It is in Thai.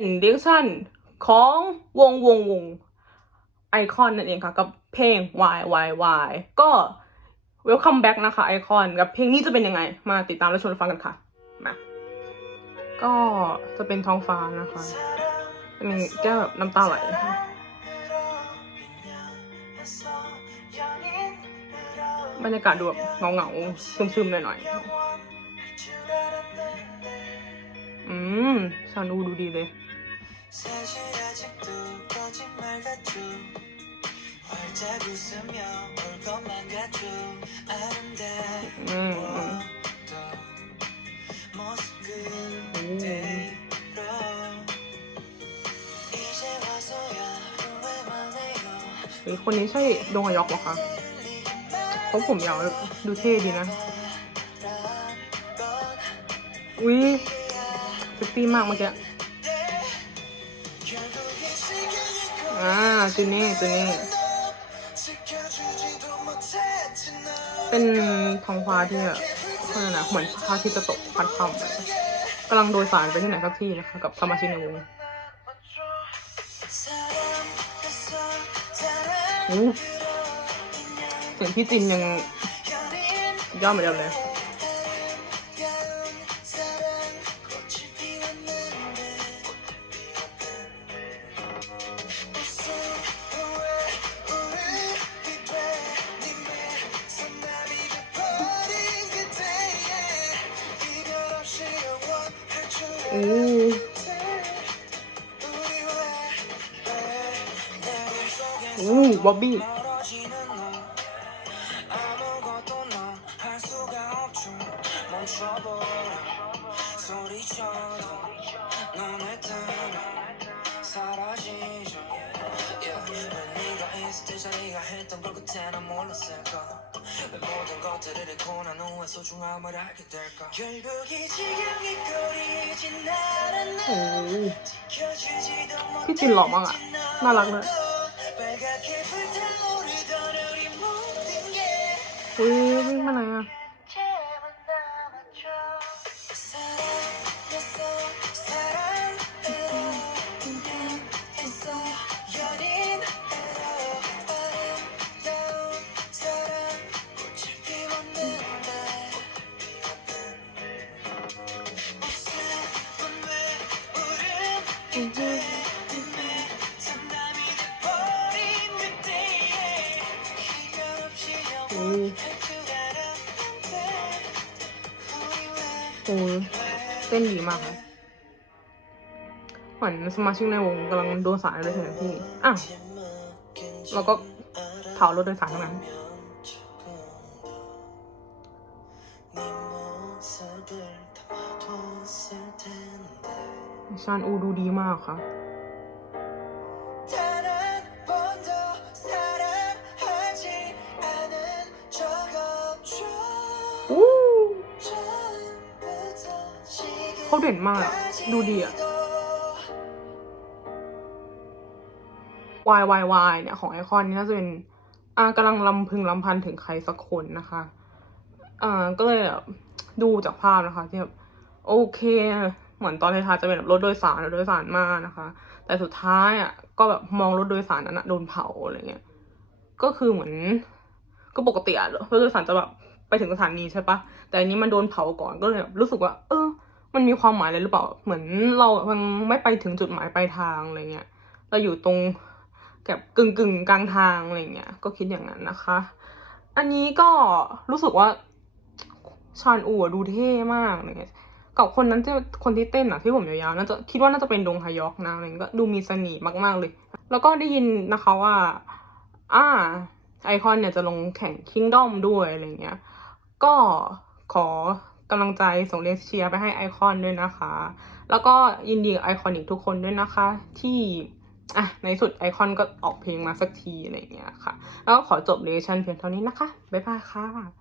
เรียกชั่นของวงวงวงไอคอนนั่นเองค่ะ กับเพลง Y Y Y ก็ welcome back นะคะไอคอนกับเพลงนี้จะเป็นยังไง มาติดตามและชวนฟังกันค่ะ มา ก็จะเป็นท้องฟ้านะคะเป็นแก้วแบบน้ำตาไหลบรรยากาศดูแบบเงาเงาๆซึมๆหน่อยๆอืมซานูดูดีเลย 사실 아직도 거짓말 같죠 활짝 웃으며 올 것만 같죠 아름다워 อืมอืม 또 모습 그대로 이제 와서야 후회만 해요 หรือคนนี้ใช่ดงฮยอกเหรอคะเขาผมยาวดูเท่ดีนะ อุ้ยเซ็กซี่มากเมื่อกี้ ตัวนี้ตัวนี้ เป็นท้องฟ้าที่แบบเรียนะเหมือนพระอาทิตย์จะตกพัดเข้าไปกำลังโดยสารไปที่ไหนกักที่นะคะกับสมาชิกในวงเสียงพี่จินยังย่อดมาเดิมเลย 랐을까 왜 모든 것들을 잃고 난 후에 소중함을 알게 될까 결국 이 지경이 꺼리진 พี่จินหล่อมากอะน่ารักเลยอุ้ยวิ่งมาไหนอะ โอ้ยเต้นดีมากค่ะเหมือนสมาชิกในวงกำลังโดนสายเลยใช่ไหมพี่ อ้าวเราก็เผารถโดยสารทั้งนั้น ซานอูดูดีมากค่ะเขาเด่นมาก ดูดีอะวายวายวายเนี่ย ของไอคอนนี่น่าจะเป็นอ่ากำลังลำพึงลำพันถึงใครสักคนนะคะอ่าก็เลยแบบดูจากภาพนะคะที่แบบโอเค เหมือนตอนท้ายๆจะเป็นแบบรถโดยสารรถโดยสารมานะคะ แต่สุดท้ายอะก็แบบมองรถโดยสารนั้นอะโดนเผาอะไรเงี้ยก็คือเหมือน ก็ปกติอะรถโดยสารจะแบบไปถึงสถานีใช่ปะแต่อันนี้มันโดนเผาก่อนก็เลยแบบรู้สึกว่า เออ มันมีความหมายอะไรหรือเปล่า เหมือนเรามันไม่ไปถึงจุดหมายปลายทางอะไรเงี้ยเราอยู่ตรงแบบกึ่งกึ่งกลางทางอะไรเงี้ย ก็คิดอย่างนั้นนะคะ อันนี้ก็รู้สึกว่าชานอูดูเท่มากอะไรเงี้ย กับคนนั้นที่คนที่เต้นอะที่ผมยาวๆน่าจะคิดว่าน่าจะเป็นดงฮยอกนะอะไรเงี้ยก็ดูมีเสน่ห์มากๆเลย แล้วก็ได้ยินนะคะว่า อ่า ไอคอนเนี่ยจะลงแข่งคิงดอมด้วยอะไรเงี้ย ก็ขอกำลังใจส่งเรียนเชียร์ไปให้ไอคอนด้วยนะคะ แล้วก็ยินดีกับไอคอนิกทุกคนด้วยนะคะ ที่อะในสุดไอคอนก็ออกเพลงมาสักทีอะไรเงี้ยค่ะ แล้วก็ขอจบเลชั่นเพียงเท่านี้นะคะ บ๊ายบายค่ะ